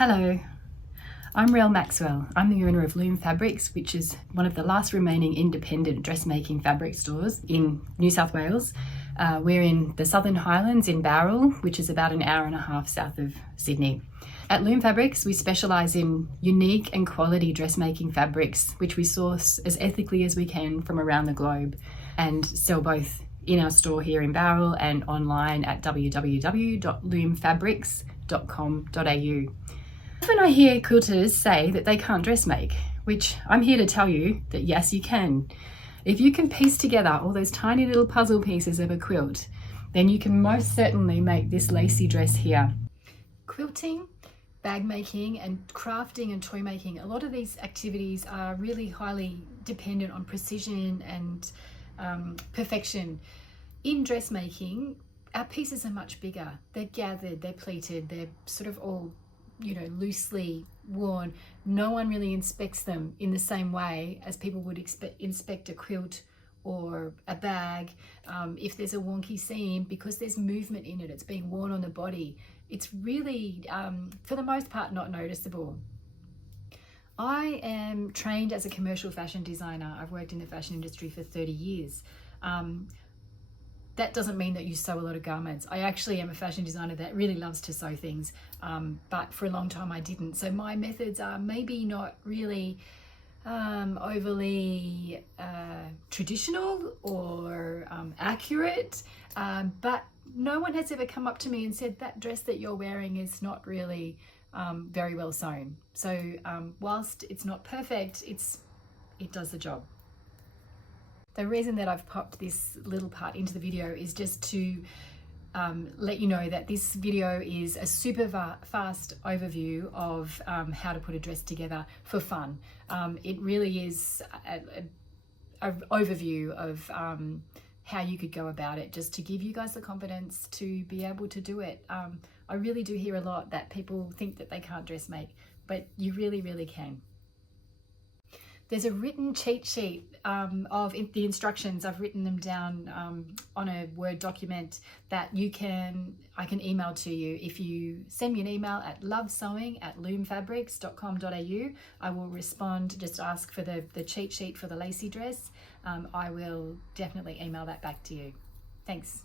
Hello, I'm Maxwell. I'm the owner of Loom Fabrics, which is one of the last remaining independent dressmaking fabric stores in New South Wales. We're in the Southern Highlands in Bowral, which is about an hour and a half south of Sydney. At Loom Fabrics, we specialise in unique and quality dressmaking fabrics, which we source as ethically as we can from around the globe and sell both in our store here in Bowral and online at www.loomfabrics.com.au. Often I hear quilters say that they can't dressmake, which I'm here to tell you that yes, you can. If you can piece together all those tiny little puzzle pieces of a quilt, then you can most certainly make this Lacey dress here. Quilting, bag making and crafting and toy making, a lot of these activities are really highly dependent on precision and perfection. In dressmaking, our pieces are much bigger. They're gathered, they're pleated, they're sort of all loosely worn. No one really inspects them in the same way as people would inspect a quilt or a bag. If there's a wonky seam, because there's movement in it, it's being worn on the body, it's really, for the most part, not noticeable. I am trained as a commercial fashion designer. I've worked in the fashion industry for 30 years. That doesn't mean that you sew a lot of garments. I actually am a fashion designer that really loves to sew things, but for a long time I didn't. So my methods are maybe not really overly traditional or accurate, but no one has ever come up to me and said that dress that you're wearing is not really very well sewn. So whilst it's not perfect, it does the job. The reason that I've popped this little part into the video is just to let you know that this video is a super fast overview of how to put a dress together for fun. It really is an overview of how you could go about it, just to give you guys the confidence to be able to do it. I really do hear a lot that people think that they can't dressmake, but you really, really can. There's a written cheat sheet of the instructions. I've written them down on a Word document that I can email to you. If you send me an email at lovesewing@loomfabrics.com.au, I will respond, just ask for the cheat sheet for the Lacey dress. I will definitely email that back to you. Thanks.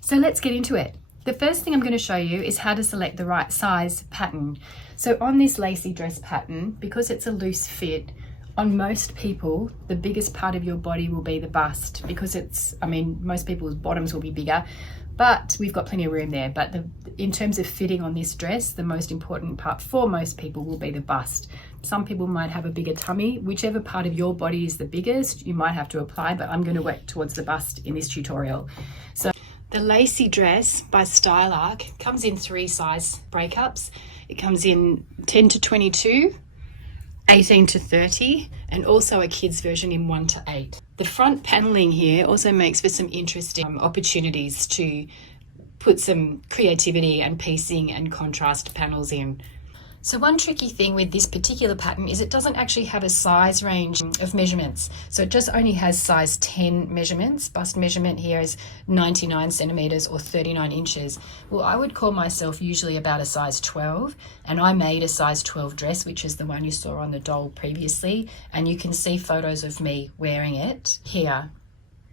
So let's get into it. The first thing I'm going to show you is how to select the right size pattern. So on this Lacey dress pattern, because it's a loose fit, on most people, the biggest part of your body will be the bust, because most people's bottoms will be bigger, but we've got plenty of room there. But in terms of fitting on this dress, the most important part for most people will be the bust. Some people might have a bigger tummy. Whichever part of your body is the biggest, you might have to apply, but I'm going to work towards the bust in this tutorial. So the Lacey dress by Style Arc comes in 3 size breakups. It comes in 10 to 22, 18 to 30, and also a kids version in 1 to 8. The front paneling here also makes for some interesting opportunities to put some creativity and piecing and contrast panels in. So one tricky thing with this particular pattern is it doesn't actually have a size range of measurements. So it just only has size 10 measurements. Bust measurement here is 99 centimeters or 39 inches. Well, I would call myself usually about a size 12, and I made a size 12 dress, which is the one you saw on the doll previously, and you can see photos of me wearing it here.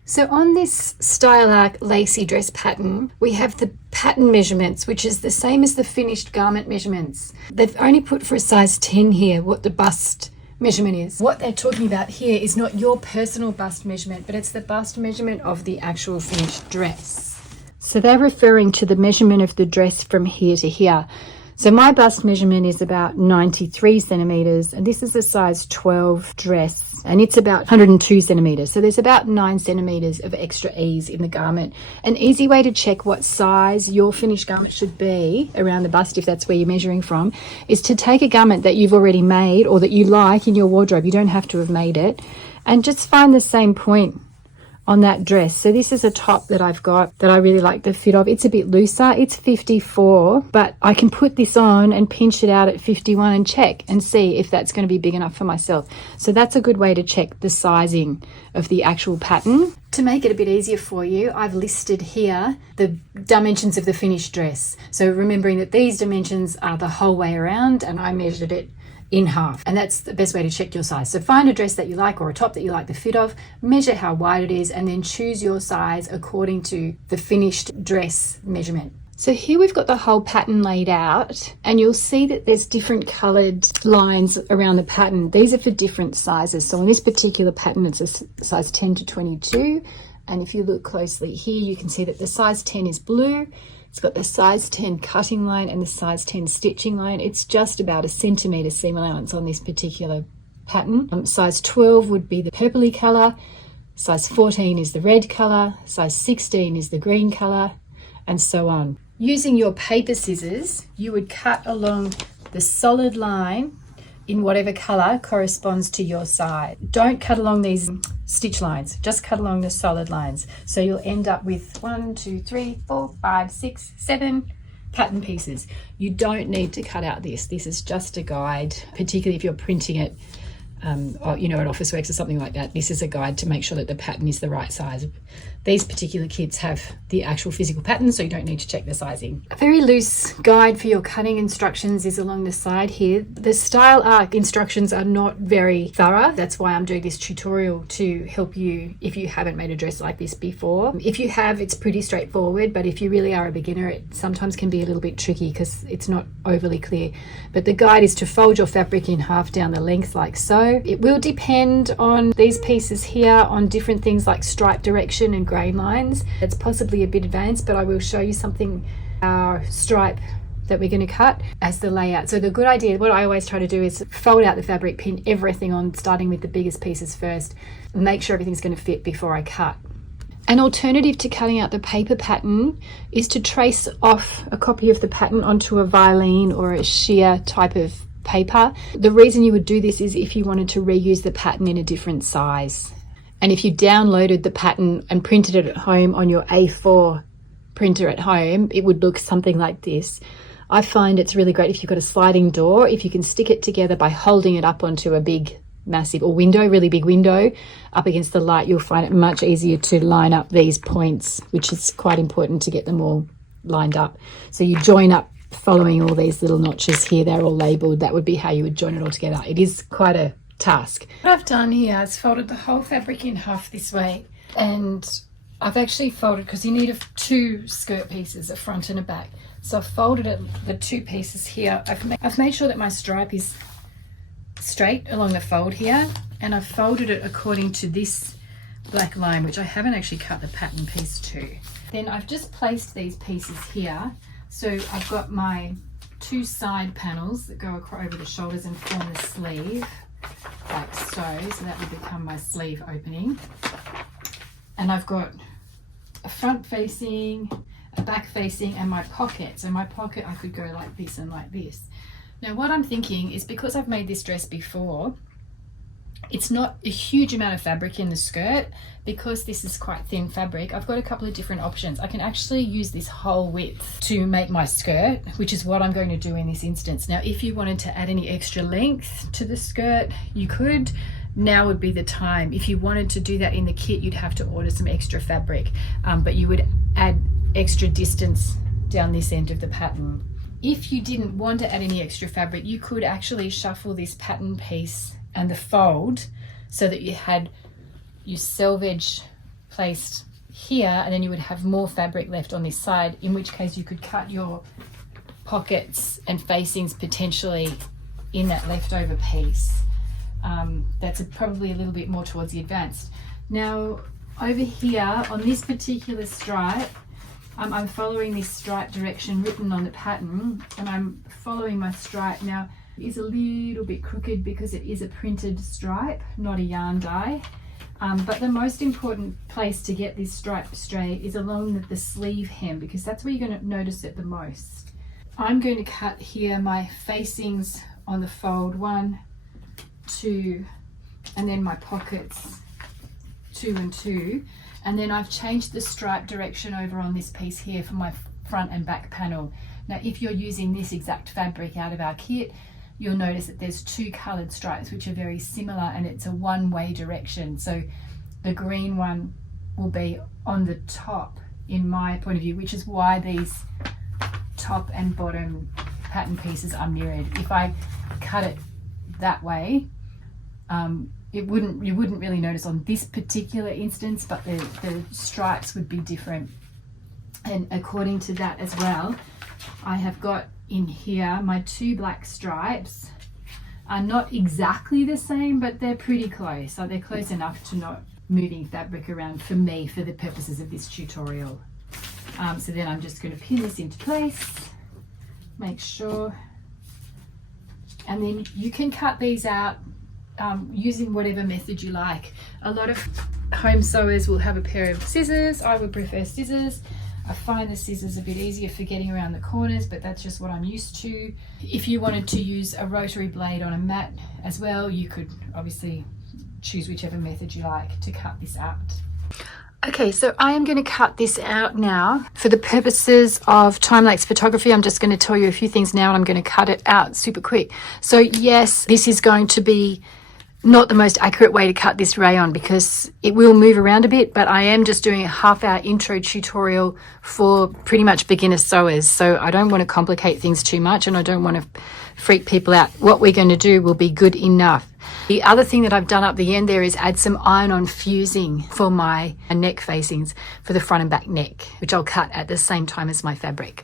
So on this Style Arc Lacey dress pattern, we have the pattern measurements, which is the same as the finished garment measurements. They've only put for a size 10 here what the bust measurement is. What they're talking about here is not your personal bust measurement, but it's the bust measurement of the actual finished dress. So they're referring to the measurement of the dress from here to here. So my bust measurement is about 93 centimeters, and this is a size 12 dress, and it's about 102 centimeters. So there's about 9 centimeters of extra ease in the garment. An easy way to check what size your finished garment should be around the bust, if that's where you're measuring from, is to take a garment that you've already made or that you like in your wardrobe. You don't have to have made it, and just find the same point on that dress. So this is a top that I've got that I really like the fit of. It's a bit looser. It's 54, but I can put this on and pinch it out at 51 and check and see if that's going to be big enough for myself. So that's a good way to check the sizing of the actual pattern. To make it a bit easier for you, I've listed here the dimensions of the finished dress. So remembering that these dimensions are the whole way around, and I measured it in half, and that's the best way to check your size. So find a dress that you like or a top that you like the fit of, measure how wide it is, and then choose your size according to the finished dress measurement. So here we've got the whole pattern laid out, and you'll see that there's different colored lines around the pattern. These are for different sizes. So in this particular pattern, it's a size 10 to 22. And if you look closely here, you can see that the size 10 is blue. It's got the size 10 cutting line and the size 10 stitching line. It's just about a centimetre seam allowance on this particular pattern. Size 12 would be the purpley colour. Size 14 is the red colour. Size 16 is the green colour, and so on. Using your paper scissors, you would cut along the solid line in whatever colour corresponds to your size. Don't cut along these stitch lines, just cut along the solid lines. So you'll end up with 1, 2, 3, 4, 5, 6, 7 pattern pieces. You don't need to cut out this. This is just a guide, particularly if you're printing it or, you know, at Officeworks or something like that. This is a guide to make sure that the pattern is the right size. These particular kits have the actual physical pattern, so you don't need to check the sizing. A very loose guide for your cutting instructions is along the side here. The style arc instructions are not very thorough. That's why I'm doing this tutorial, to help you if you haven't made a dress like this before. If you have, it's pretty straightforward, but if you really are a beginner, it sometimes can be a little bit tricky because it's not overly clear. But the guide is to fold your fabric in half down the length like so. It will depend on these pieces here on different things like stripe direction and grain lines. It's possibly a bit advanced, but I will show you something, our stripe that we're going to cut as the layout. So the good idea, what I always try to do, is fold out the fabric, pin everything on, starting with the biggest pieces first, and make sure everything's going to fit before I cut. An alternative to cutting out the paper pattern is to trace off a copy of the pattern onto a Vilene or a sheer type of paper. The reason you would do this is if you wanted to reuse the pattern in a different size. And if you downloaded the pattern and printed it at home on your A4 printer at home, it would look something like this. I find it's really great if you've got a sliding door, if you can stick it together by holding it up onto a big, massive, or window, really big window, up against the light, you'll find it much easier to line up these points, which is quite important to get them all lined up. So you join up following all these little notches here. They're all labelled. That would be how you would join it all together. It is quite a task. What I've done here is folded the whole fabric in half this way, and I've actually folded, because you need two skirt pieces, a front and a back. So I've folded it, the two pieces here. I've made sure that my stripe is straight along the fold here, and I've folded it according to this black line, which I haven't actually cut the pattern piece to. Then I've just placed these pieces here. So I've got my two side panels that go over the shoulders and form the sleeve, like so. So that would become my sleeve opening. And I've got a front facing, a back facing, and my pocket. So my pocket, I could go like this and like this. Now what I'm thinking is, because I've made this dress before, it's not a huge amount of fabric in the skirt. Because this is quite thin fabric, I've got a couple of different options. I can actually use this whole width to make my skirt, which is what I'm going to do in this instance. Now, if you wanted to add any extra length to the skirt, you could. Now would be the time. If you wanted to do that in the kit, you'd have to order some extra fabric, but you would add extra distance down this end of the pattern. If you didn't want to add any extra fabric, you could actually shuffle this pattern piece and the fold so that you had your selvage placed here, and then you would have more fabric left on this side, in which case you could cut your pockets and facings potentially in that leftover piece. That's probably a little bit more towards the advanced. Now over here on this particular stripe, I'm following this stripe direction written on the pattern, and I'm following my stripe. Now it is a little bit crooked because it is a printed stripe, not a yarn dye. But the most important place to get this stripe straight is along the sleeve hem, because that's where you're going to notice it the most. I'm going to cut here my facings on the fold, 1, 2, and then my pockets 2 and 2. And then I've changed the stripe direction over on this piece here for my front and back panel. Now if you're using this exact fabric out of our kit, you'll notice that there's two coloured stripes which are very similar, and it's a one-way direction. So the green one will be on the top in my point of view, which is why these top and bottom pattern pieces are mirrored. If I cut it that way, you wouldn't really notice on this particular instance, but the stripes would be different. And according to that as well, I have got in here my two black stripes are not exactly the same, but they're pretty close. So they're close enough to not moving fabric around for me for the purposes of this tutorial. So then I'm just going to pin this into place, make sure, and then you can cut these out using whatever method you like. A lot of home sewers will have a pair of scissors. I would prefer scissors. I find the scissors a bit easier for getting around the corners, but that's just what I'm used to. If you wanted to use a rotary blade on a mat as well, you could obviously choose whichever method you like to cut this out. Okay, so I am going to cut this out now. For the purposes of time-lapse photography, I'm just going to tell you a few things now, and I'm going to cut it out super quick. So yes, this is going to be not the most accurate way to cut this rayon because it will move around a bit, but I am just doing a half-hour intro tutorial for pretty much beginner sewers. So I don't want to complicate things too much, and I don't want to freak people out. What we're going to do will be good enough. The other thing that I've done up the end there is add some iron-on fusing for my neck facings for the front and back neck, which I'll cut at the same time as my fabric.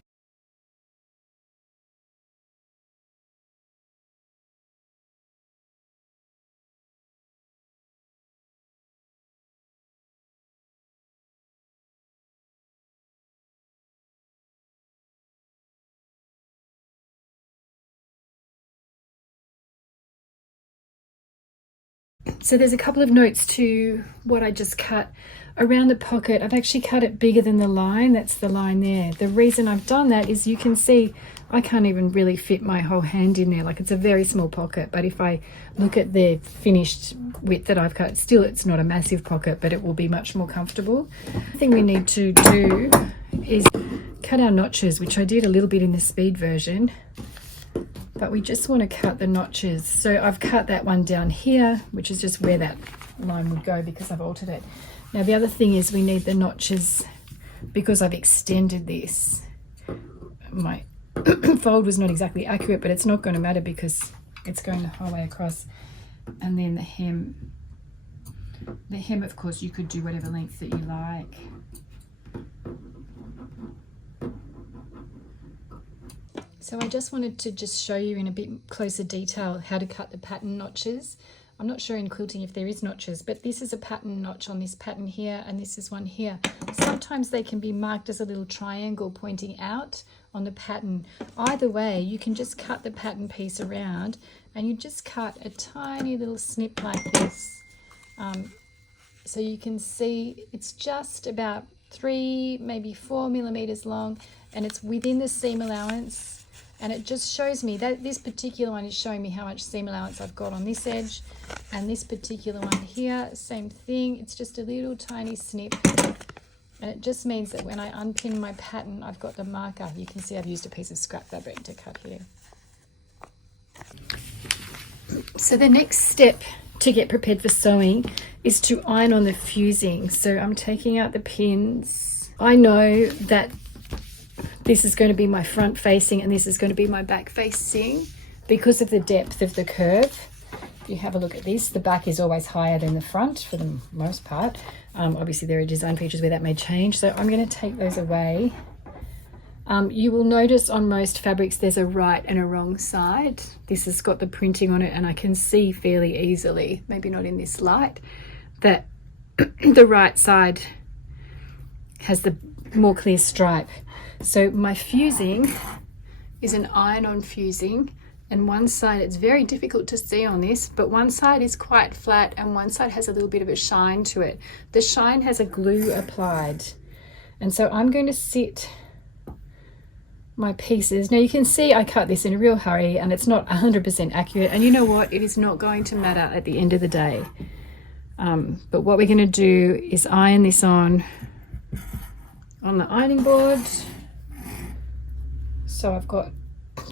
So there's a couple of notes to what I just cut around the pocket. I've actually cut it bigger than the line. That's the line there. The reason I've done that is you can see I can't even really fit my whole hand in there. Like, it's a very small pocket, but if I look at the finished width that I've cut, still it's not a massive pocket, but it will be much more comfortable. The thing we need to do is cut our notches, which I did a little bit in the speed version, but we just want to cut the notches. So I've cut that one down here, which is just where that line would go because I've altered it. Now the other thing is we need the notches because I've extended this. My fold was not exactly accurate, but it's not going to matter because it's going the whole way across. And then the hem. The hem, of course, you could do whatever length that you like. So I just wanted to just show you in a bit closer detail how to cut the pattern notches. I'm not sure in quilting if there is notches, but this is a pattern notch on this pattern here, and this is one here. Sometimes they can be marked as a little triangle pointing out on the pattern. Either way, you can just cut the pattern piece around, and you just cut a tiny little snip like this. So you can see it's just about 3, maybe 4 millimeters long, and it's within the seam allowance. And it just shows me that this particular one is showing me how much seam allowance I've got on this edge, and this particular one here, same thing. It's just a little tiny snip, and it just means that when I unpin my pattern, I've got the marker. You can see I've used a piece of scrap fabric to cut here. So the next step to get prepared for sewing is to iron on the fusing. So I'm taking out the pins. I know that this is going to be my front facing and this is going to be my back facing because of the depth of the curve. If you have a look at this, the back is always higher than the front for the most part. Obviously there are design features where that may change, so I'm going to take those away. You will notice on most fabrics there's a right and a wrong side. This has got the printing on it, and I can see fairly easily, maybe not in this light, that the right side has the more clear stripe. So my fusing is an iron-on fusing, and one side, it's very difficult to see on this, but one side is quite flat and one side has a little bit of a shine to it. The shine has a glue applied, and so I'm going to sit my pieces. Now you can see I cut this in a real hurry and it's not 100% accurate, and you know what, it is not going to matter at the end of the day. But what we're going to do is iron this on the ironing board. So I've got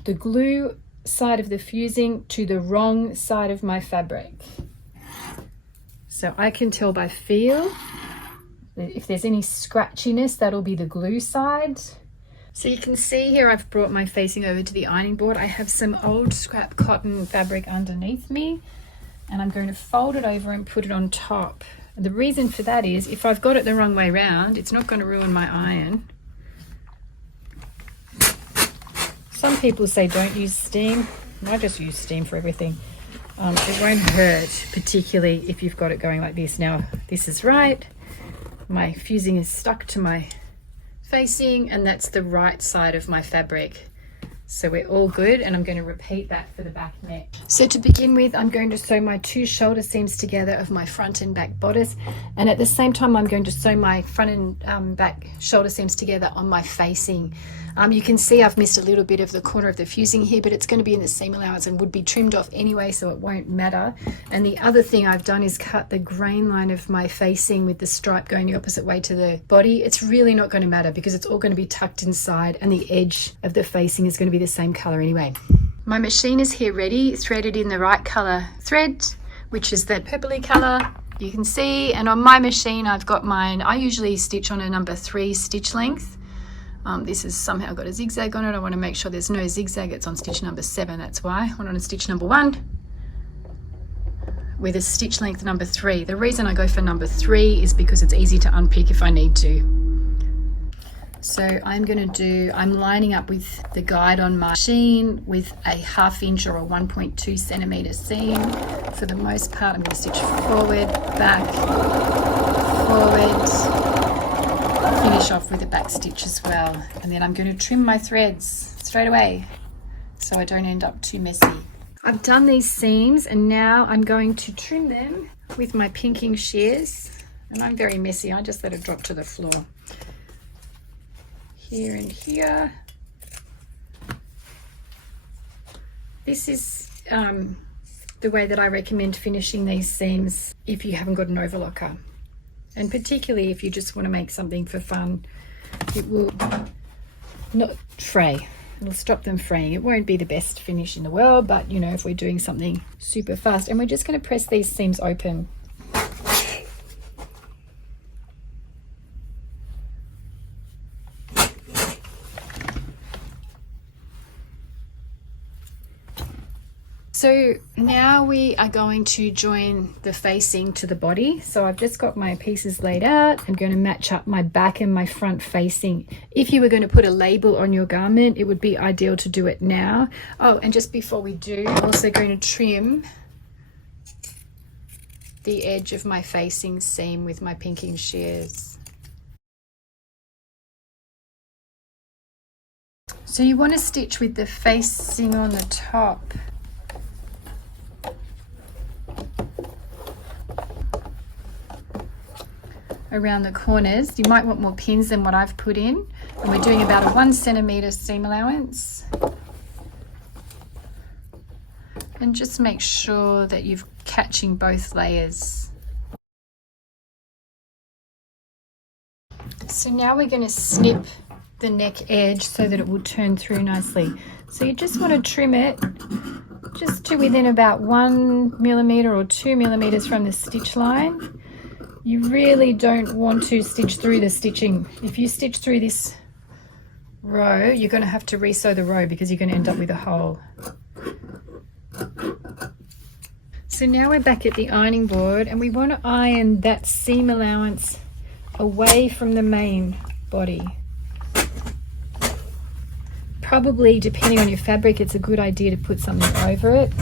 the glue side of the fusing to the wrong side of my fabric. So I can tell by feel. If there's any scratchiness, that'll be the glue side. So you can see here I've brought my facing over to the ironing board. I have some old scrap cotton fabric underneath me, and I'm going to fold it over and put it on top. And the reason for that is if I've got it the wrong way round, it's not going to ruin my iron. Some people say don't use steam. I just use steam for everything. It won't hurt, particularly if you've got it going like this. Now, this is right. My fusing is stuck to my facing, and that's the right side of my fabric. So we're all good, and I'm going to repeat that for the back neck. So to begin with, I'm going to sew my 2 shoulder seams together of my front and back bodice, and at the same time I'm going to sew my front and back shoulder seams together on my facing. You can see I've missed a little bit of the corner of the fusing here, but it's going to be in the seam allowance and would be trimmed off anyway, so it won't matter. And the other thing I've done is cut the grain line of my facing with the stripe going the opposite way to the body. It's really not going to matter because it's all going to be tucked inside, and the edge of the facing is going to be the same color anyway. My machine is here ready, threaded in the right color thread, which is that purpley color you can see. And on my machine I've got mine, I usually stitch on a number 3 stitch length. This has somehow got a zigzag on it. I want to make sure there's no zigzag. It's on stitch number 7, that's why. I'm on stitch number 1 with a stitch length number 3. The reason I go for number 3 is because it's easy to unpick if I need to. So I'm lining up with the guide on my machine with a 1/2 inch or a 1.2 centimeter seam. For the most part, I'm going to stitch forward, back, forward, finish off with a back stitch as well, and then I'm going to trim my threads straight away so I don't end up too messy. I've done these seams, and now I'm going to trim them with my pinking shears, and I'm very messy. I just let it drop to the floor here and here. This is the way that I recommend finishing these seams if you haven't got an overlocker. And particularly if you just want to make something for fun, it will not fray. It'll stop them fraying. It won't be the best finish in the world, but you know, if we're doing something super fast, and we're just going to press these seams open. So now we are going to join the facing to the body. So I've just got my pieces laid out. I'm going to match up my back and my front facing. If you were going to put a label on your garment, it would be ideal to do it now. Oh, and just before we do, I'm also going to trim the edge of my facing seam with my pinking shears. So you want to stitch with the facing on the top. Around the corners. You might want more pins than what I've put in, and we're doing about a 1 centimeter seam allowance. And just make sure that you're catching both layers. So now we're going to snip the neck edge so that it will turn through nicely. So you just want to trim it just to within about 1 millimeter or 2 millimeters from the stitch line. You really don't want to stitch through the stitching. If you stitch through this row, you're going to have to re-sew the row because you're going to end up with a hole. So now we're back at the ironing board, and we want to iron that seam allowance away from the main body. Probably, depending on your fabric, it's a good idea to put something over it.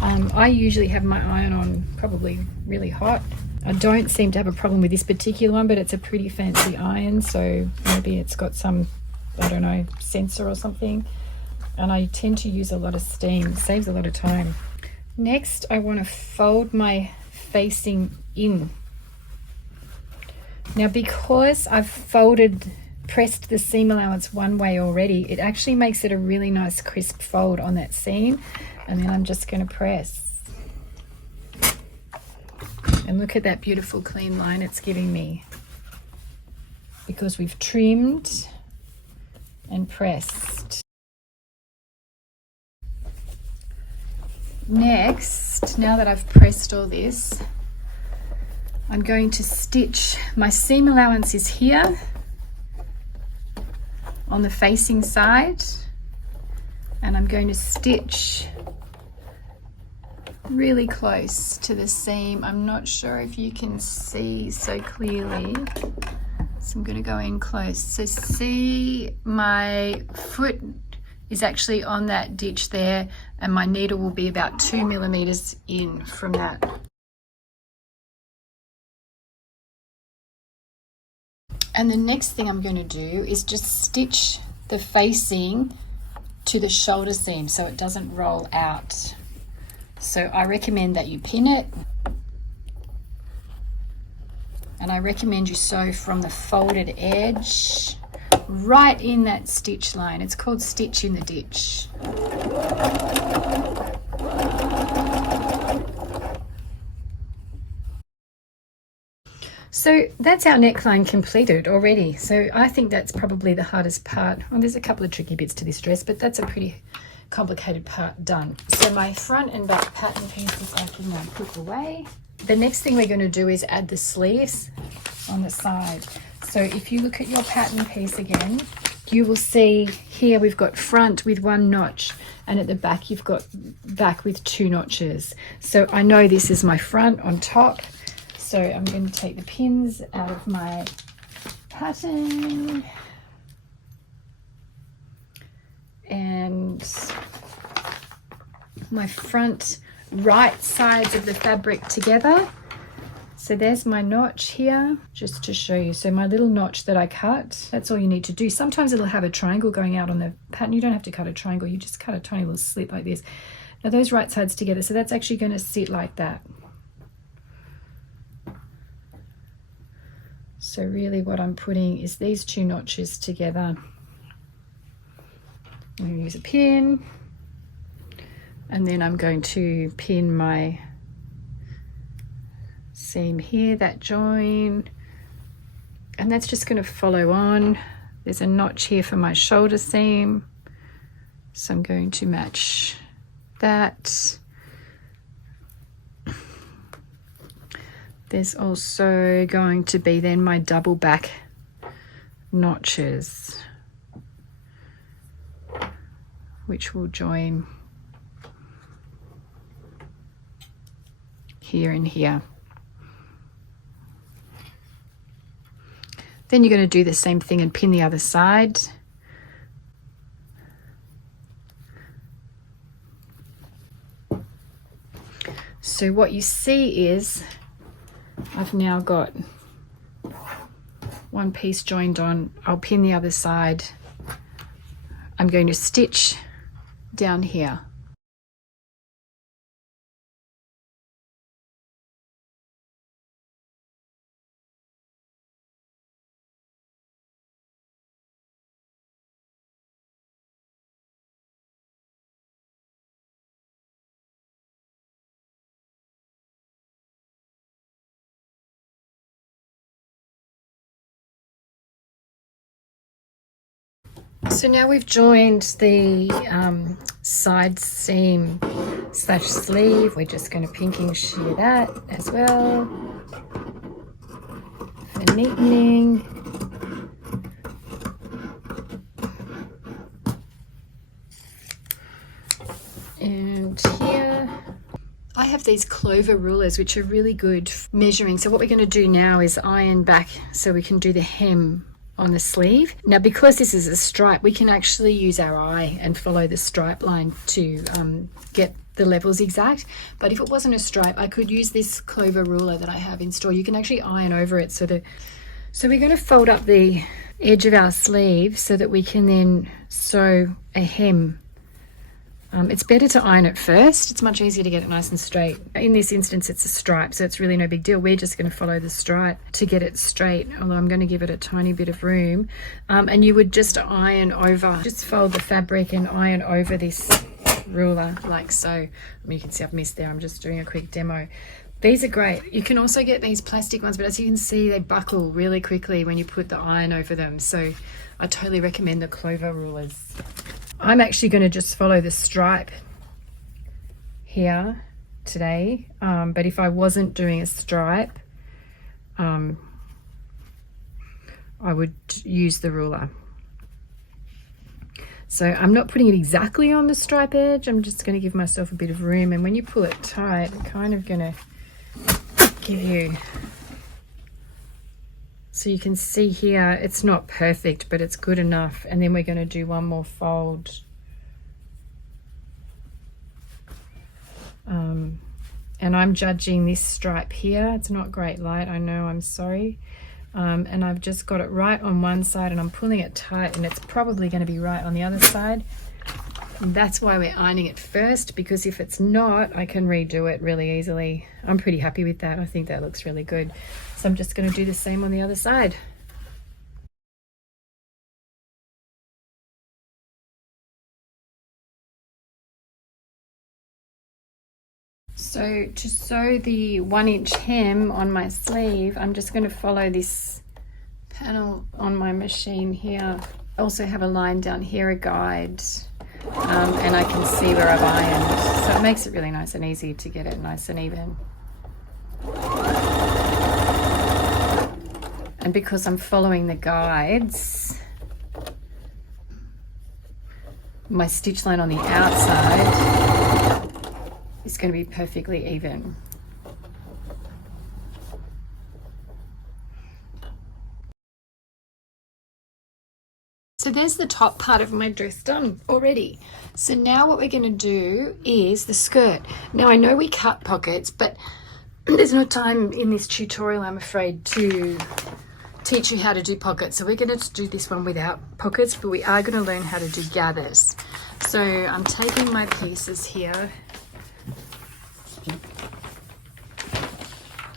I usually have my iron on probably really hot. I don't seem to have a problem with this particular one, but it's a pretty fancy iron, so maybe it's got some, I don't know, sensor or something. And I tend to use a lot of steam. It saves a lot of time. Next, I want to fold my facing in. Now, because I've pressed the seam allowance one way already, it actually makes it a really nice crisp fold on that seam. And then I'm just going to press. And And look at that beautiful clean line it's giving me, because we've trimmed and pressed. Next, now that I've pressed all this, I'm going to stitch. My seam allowance is here on the facing side, and I'm going to stitch really close to the seam. I'm not sure if you can see so clearly, so I'm going to go in close. So see, my foot is actually on that ditch there, and my needle will be about 2 millimeters in from that. And the next thing I'm going to do is just stitch the facing to the shoulder seam so it doesn't roll out. So I recommend that you pin it, and I recommend you sew from the folded edge right in that stitch line. It's called stitch in the ditch. So that's our neckline completed already. So I think that's probably the hardest part. Well, there's a couple of tricky bits to this dress, but that's a pretty complicated part done. So my front and back pattern pieces I can now put away. The next thing we're going to do is add the sleeves on the side. So if you look at your pattern piece again, you will see here we've got front with 1 notch, and at the back you've got back with 2 notches. So I know this is my front on top. So I'm going to take the pins out of my pattern and my front right sides of the fabric together. So there's my notch here, just to show you. So my little notch that I cut, that's all you need to do. Sometimes it'll have a triangle going out on the pattern. You don't have to cut a triangle, you just cut a tiny little slit like this. Now those right sides together, so that's actually going to sit like that. So really what I'm putting is these 2 notches together. I'm going to use a pin, and then I'm going to pin my seam here, that join, and that's just going to follow on. There's a notch here for my shoulder seam, so I'm going to match that. There's also going to be then my double back notches, which will join here and here. Then you're going to do the same thing and pin the other side. So what you see is I've now got one piece joined on. I'll pin the other side. I'm going to stitch down here. So now we've joined the side seam slash sleeve. We're just going to pinking shear that as well for neatening. And here I have these clover rulers, which are really good for measuring. So what we're going to do now is iron back so we can do the hem on the sleeve. Now because this is a stripe, we can actually use our eye and follow the stripe line to get the levels exact. But if it wasn't a stripe, I could use this clover ruler that I have in store. You can actually iron over it so we're going to fold up the edge of our sleeve so that we can then sew a hem. It's better to iron it first. It's much easier to get it nice and straight. In this instance, it's a stripe, so it's really no big deal. We're just going to follow the stripe to get it straight, although I'm going to give it a tiny bit of room. And you would just iron over, just fold the fabric and iron over this ruler like so. I mean, you can see I've missed there. I'm just doing a quick demo. These are great. You can also get these plastic ones, but as you can see, they buckle really quickly when you put the iron over them. So I totally recommend the clover rulers. I'm actually going to just follow the stripe here today, but if I wasn't doing a stripe, I would use the ruler. So I'm not putting it exactly on the stripe edge, I'm just going to give myself a bit of room, and when you pull it tight, it's kind of going to give you, so you can see here, it's not perfect, but it's good enough. And then we're going to do one more fold. And I'm judging this stripe here. It's not great light, I know, I'm sorry. And I've just got it right on one side and I'm pulling it tight, and it's probably going to be right on the other side. And that's why we're ironing it first, because if it's not, I can redo it really easily. I'm pretty happy with that. I think that looks really good. So I'm just going to do the same on the other side. So to sew the 1-inch hem on my sleeve, I'm just going to follow this panel on my machine here. I also have a line down here, a guide, and I can see where I've ironed. So it makes it really nice and easy to get it nice and even. And because I'm following the guides, my stitch line on the outside is going to be perfectly even. So there's the top part of my dress done already. So now what we're going to do is the skirt. Now I know we cut pockets, but there's no time in this tutorial, I'm afraid, to teach you how to do pockets. So we're going to do this one without pockets, but we are going to learn how to do gathers. So I'm taking my pieces here.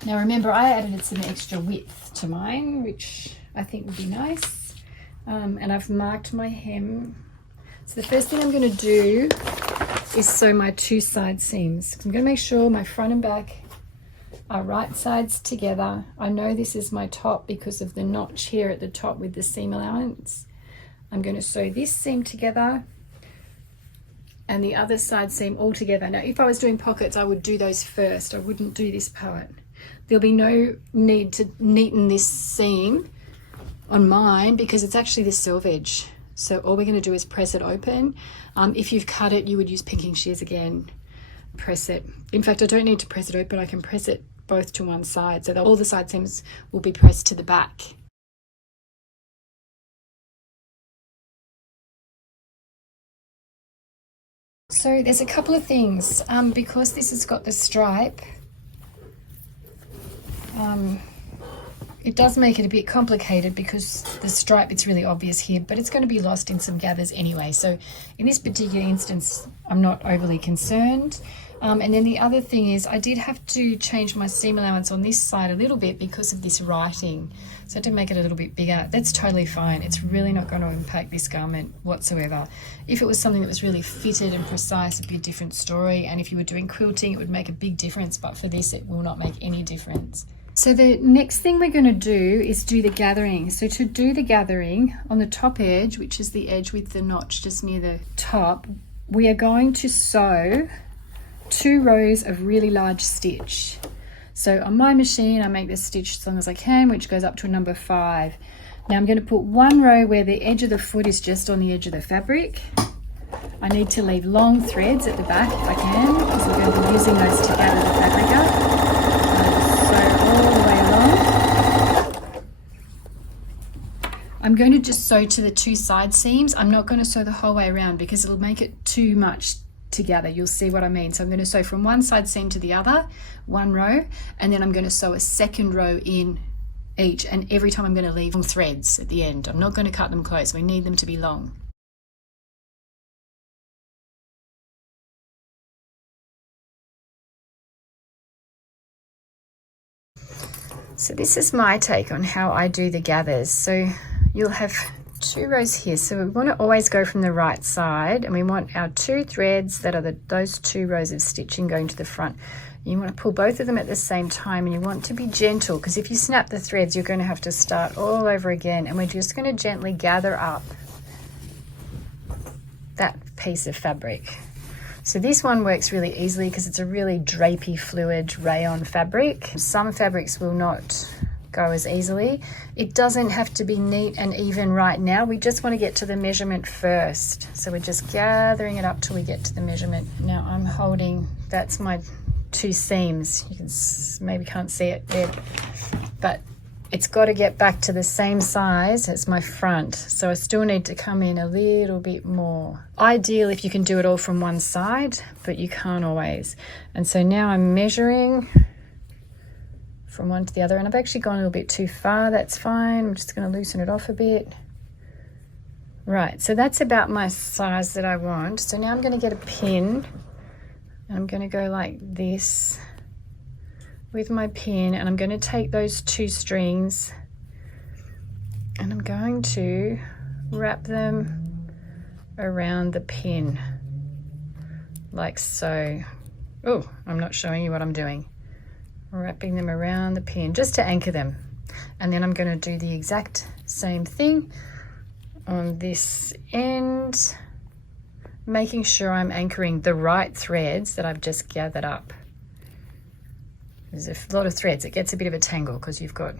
Now remember, I added some extra width to mine, which I think would be nice. And I've marked my hem. So the first thing I'm going to do is sew my 2 side seams. I'm going to make sure my front and back are right sides together. I know this is my top because of the notch here at the top with the seam allowance. I'm going to sew this seam together and the other side seam all together. Now if I was doing pockets, I would do those first. I wouldn't do this part. There'll be no need to neaten this seam on mine because it's actually the selvage. So all we're going to do is press it open. If you've cut it, you would use pinking shears again. Press it. In fact, I don't need to press it open. I can press it both to one side. So that all the side seams will be pressed to the back. So there's a couple of things. Because this has got the stripe, it does make it a bit complicated because the stripe, it's really obvious here, but it's going to be lost in some gathers anyway. So in this particular instance, I'm not overly concerned. And then the other thing is I did have to change my seam allowance on this side a little bit because of this writing. So I had to make it a little bit bigger. That's totally fine. It's really not going to impact this garment whatsoever. If it was something that was really fitted and precise, it'd be a different story. And if you were doing quilting, it would make a big difference. But for this, it will not make any difference. So the next thing we're going to do is do the gathering. So to do the gathering on the top edge, which is the edge with the notch just near the top, we are going to sew 2 rows of really large stitch. So on my machine, I make this stitch as long as I can, which goes up to a number 5. Now I'm going to put 1 row where the edge of the foot is just on the edge of the fabric. I need to leave long threads at the back if I can, because we're going to be using those to gather the fabric up. All the way along. I'm going to just sew to the 2 side seams. I'm not going to sew the whole way around because it'll make it too much together. You'll see what I mean. So I'm going to sew from one side seam to the other, 1 row, and then I'm going to sew a 2nd row in each, and every time I'm going to leave long threads at the end. I'm not going to cut them close. We need them to be long. So this is my take on how I do the gathers. So you'll have 2 rows here. So we want to always go from the right side, and we want our 2 threads that are those 2 rows of stitching going to the front. You want to pull both of them at the same time, and you want to be gentle, because if you snap the threads, you're going to have to start all over again. And we're just going to gently gather up that piece of fabric. So this one works really easily because it's a really drapey fluid rayon fabric. Some fabrics will not go as easily. It doesn't have to be neat and even right now. We just want to get to the measurement first. So we're just gathering it up till we get to the measurement. Now I'm holding, that's my 2 seams. You can maybe can't see it there, but it's got to get back to the same size as my front. So I still need to come in a little bit more. Ideal if you can do it all from one side, but you can't always. And so now I'm measuring from one to the other, and I've actually gone a little bit too far. That's fine. I'm just going to loosen it off a bit. Right, so that's about my size that I want. So now I'm going to get a pin, and I'm going to go like this with my pin, and I'm going to take those 2 strings and I'm going to wrap them around the pin like so. Oh, I'm not showing you what I'm doing. Wrapping them around the pin just to anchor them, and then I'm going to do the exact same thing on this end, making sure I'm anchoring the right threads that I've just gathered up. There's a lot of threads. It gets a bit of a tangle because you've got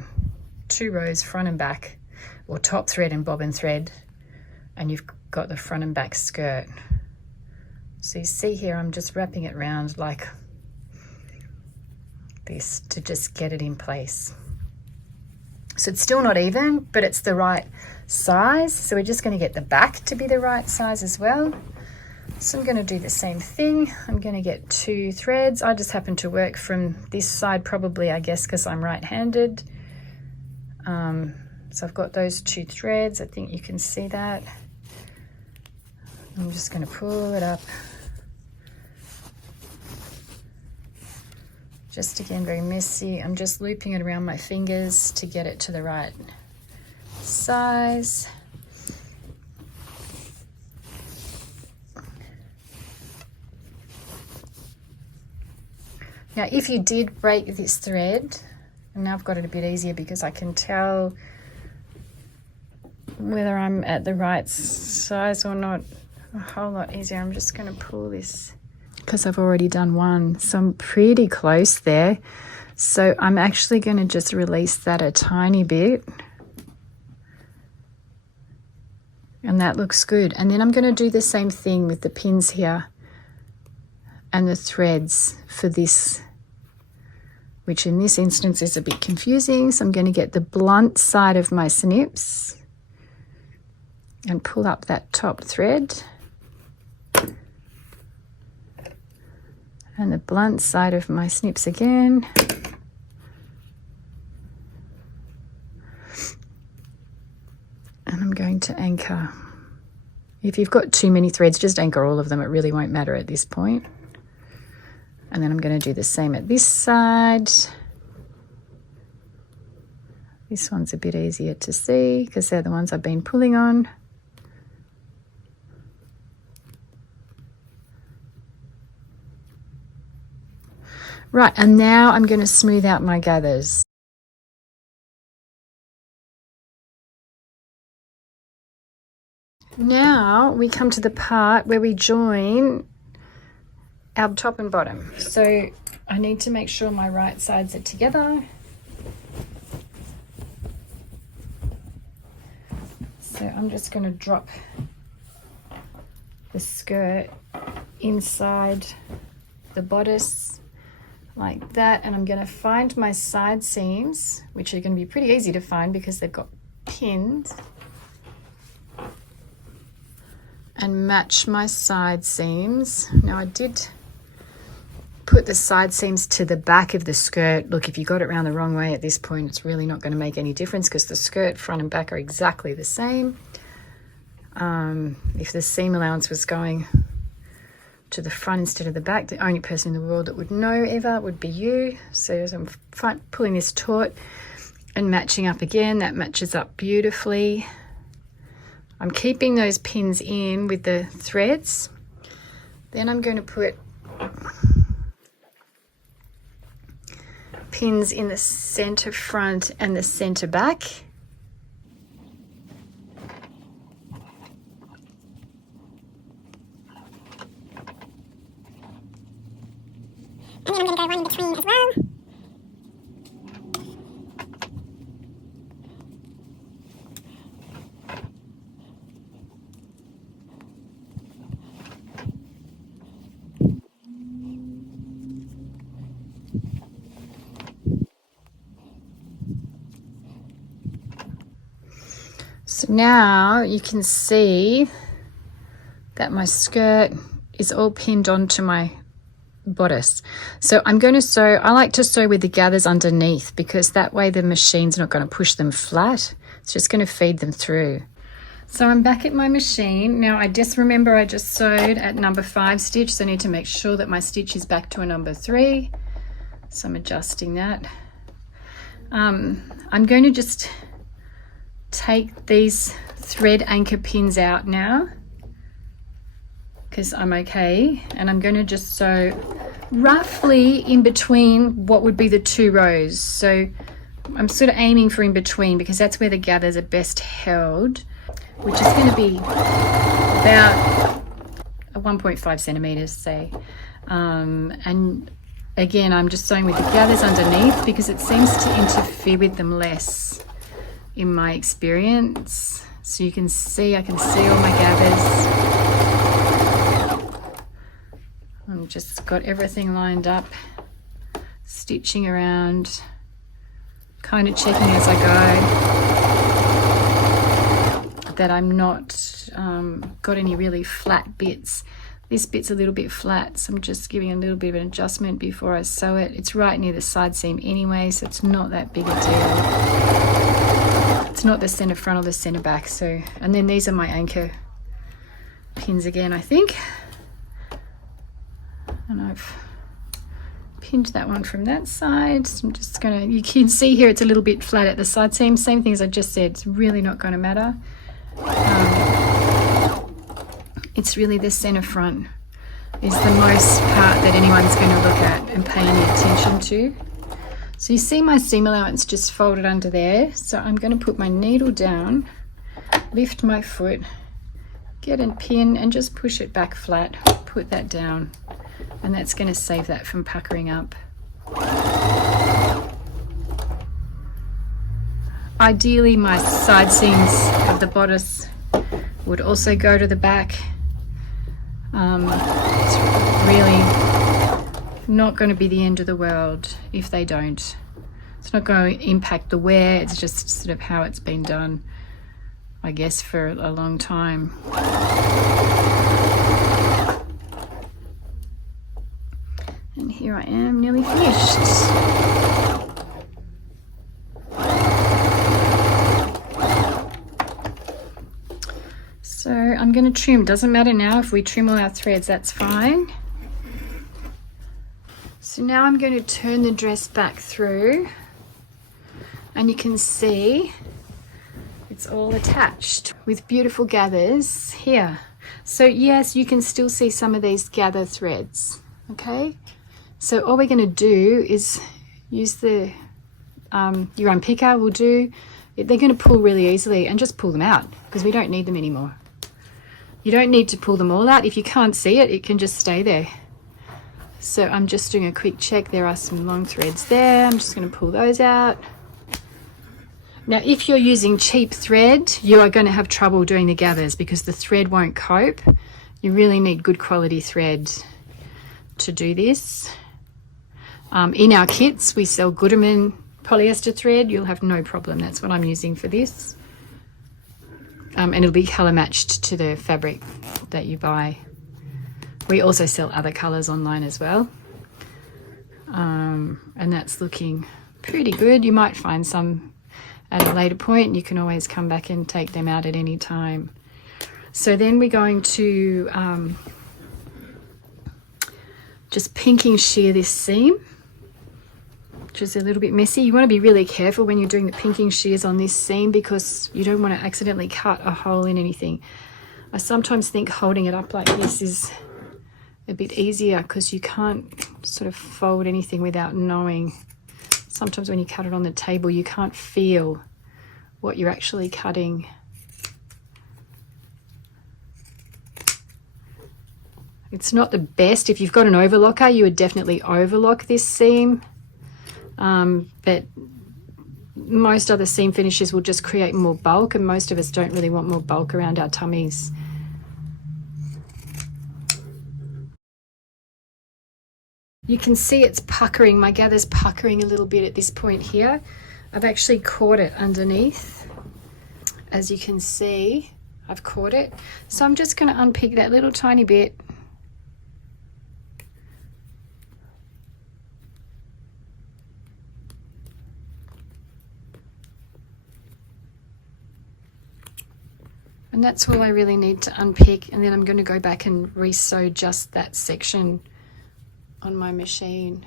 2 rows front and back, or top thread and bobbin thread, and you've got the front and back skirt. So you see here I'm just wrapping it around like this to just get it in place. So it's still not even, but it's the right size. So we're just going to get the back to be the right size as well. So I'm going to do the same thing. I'm going to get 2 threads. I just happen to work from this side probably, I guess, because I'm right-handed. So I've got those 2 threads. I think you can see that. I'm just going to pull it up. Just again, very messy. I'm just looping it around my fingers to get it to the right size. Now, if you did break this thread, and now I've got it a bit easier because I can tell whether I'm at the right size or not a whole lot easier. I'm just going to pull this because I've already done one, so I'm pretty close there. So I'm actually going to just release that a tiny bit, and that looks good. And then I'm going to do the same thing with the pins here and the threads for this, which in this instance is a bit confusing. So I'm going to get the blunt side of my snips and pull up that top thread, and the blunt side of my snips again, and I'm going to anchor. If you've got too many threads, just anchor all of them. It really won't matter at this point. And then I'm going to do the same at this side. This one's a bit easier to see because they're the ones I've been pulling on. Right, and now I'm going to smooth out my gathers. Now we come to the part where we join our top and bottom. So I need to make sure my right sides are together. So I'm just going to drop the skirt inside the bodice like that, and I'm going to find my side seams, which are going to be pretty easy to find because they've got pins, and match my side seams. Now I did put the side seams to the back of the skirt. Look, if you got it around the wrong way at this point, it's really not going to make any difference because the skirt front and back are exactly the same. If the seam allowance was going to the front instead of the back, the only person in the world that would know ever would be you. So as I'm pulling this taut and matching up again, that matches up beautifully. I'm keeping those pins in with the threads. Then I'm going to put pins in the center front and the center back. And then I'm going to go one in between as well. So now you can see that my skirt is all pinned onto my bodice. So I'm going to sew, I like to sew with the gathers underneath because that way the machine's not going to push them flat. It's just going to feed them through. So I'm back at my machine. Now I just remember I just sewed at number 5 stitch, so I need to make sure that my stitch is back to a number 3. So I'm adjusting that. I'm going to just take these thread anchor pins out now because I'm okay, and I'm going to just sew roughly in between what would be the 2 rows. So I'm sort of aiming for in between because that's where the gathers are best held, which is going to be about 1.5 centimeters, say. And again, I'm just sewing with the gathers underneath because it seems to interfere with them less in my experience. So you can see, I can see all my gathers. I've just got everything lined up, stitching around, kind of checking as I go that I'm not got any really flat bits. This bit's a little bit flat, so I'm just giving a little bit of an adjustment before I sew it. It's right near the side seam anyway, so it's not that big a deal. It's not the center front or the center back. So, and then these are my anchor pins again, I think. And I've pinned that one from that side. So I'm just gonna, you can see here it's a little bit flat at the side seam. Same thing as I just said, it's really not gonna matter. It's really the center front is the most part that anyone's going to look at and pay any attention to. So you see my seam allowance just folded under there. So I'm going to put my needle down, lift my foot, get a pin and just push it back flat, put that down, and that's going to save that from puckering up. Ideally, my side seams of the bodice would also go to the back. It's really not going to be the end of the world if they don't. It's not going to impact the wear. It's just sort of how it's been done, I guess, for a long time. And here I am, nearly finished. So I'm going to trim. Doesn't matter now if we trim all our threads, that's fine. So now I'm going to turn the dress back through, and you can see it's all attached with beautiful gathers here. So yes, you can still see some of these gather threads. Okay, so all we're going to do is use the your unpicker will do. They're going to pull really easily, and just pull them out because we don't need them anymore. You don't need to pull them all out. If you can't see it, it can just stay there. So I'm just doing a quick check. There are some long threads there. I'm just going to pull those out. Now, if you're using cheap thread, you are going to have trouble doing the gathers because the thread won't cope. You really need good quality thread to do this. In our kits, we sell Gooderman polyester thread. You'll have no problem. That's what I'm using for this. And it'll be colour matched to the fabric that you buy. We also sell other colours online as well. And that's looking pretty good. You might find some at a later point. You can always come back and take them out at any time. So then we're going to just pinking shear this seam, which is a little bit messy. You want to be really careful when you're doing the pinking shears on this seam because you don't want to accidentally cut a hole in anything. I sometimes think holding it up like this is a bit easier because you can't sort of fold anything without knowing. Sometimes when you cut it on the table, you can't feel what you're actually cutting. It's not the best. If you've got an overlocker, you would definitely overlock this seam. But most other seam finishes will just create more bulk, and most of us don't really want more bulk around our tummies. You can see it's puckering. My gather's puckering a little bit at this point here. I've actually caught it underneath. As you can see, I've caught it. So I'm just going to unpick that little tiny bit. And that's all I really need to unpick, and then I'm going to go back and re-sew just that section on my machine.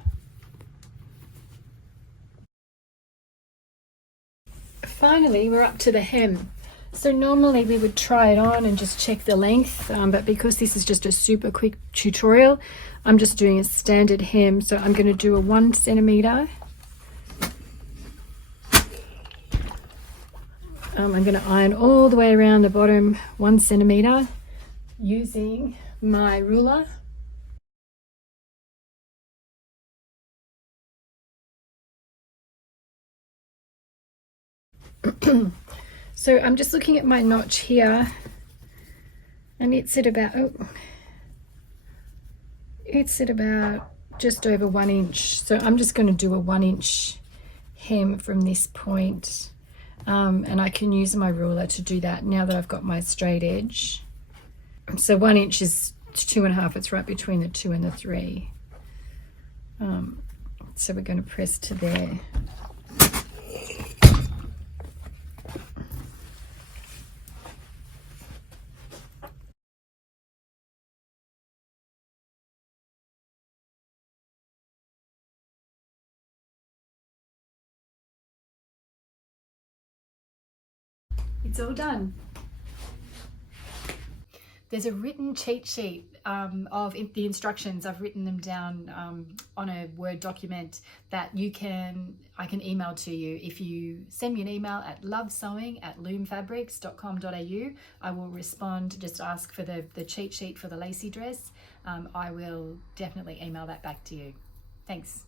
Finally, we're up to the hem. So normally we would try it on and just check the length, but because this is just a super quick tutorial, I'm just doing a standard hem. So I'm going to do a 1 centimeter. I'm going to iron all the way around the bottom 1 centimeter using my ruler. So I'm just looking at my notch here, and it's at about just over 1 inch. So I'm just going to do a 1 inch hem from this point, and I can use my ruler to do that now that I've got my straight edge. So 1 inch is 2.5. It's right between the 2 and the 3. So we're going to press to there. It's all done. There's a written cheat sheet of the instructions. I've written them down on a Word document that I can email to you. If you send me an email at lovesewing@loomfabrics.com.au, I will respond, just ask for the cheat sheet for the Lacey dress. I will definitely email that back to you. Thanks.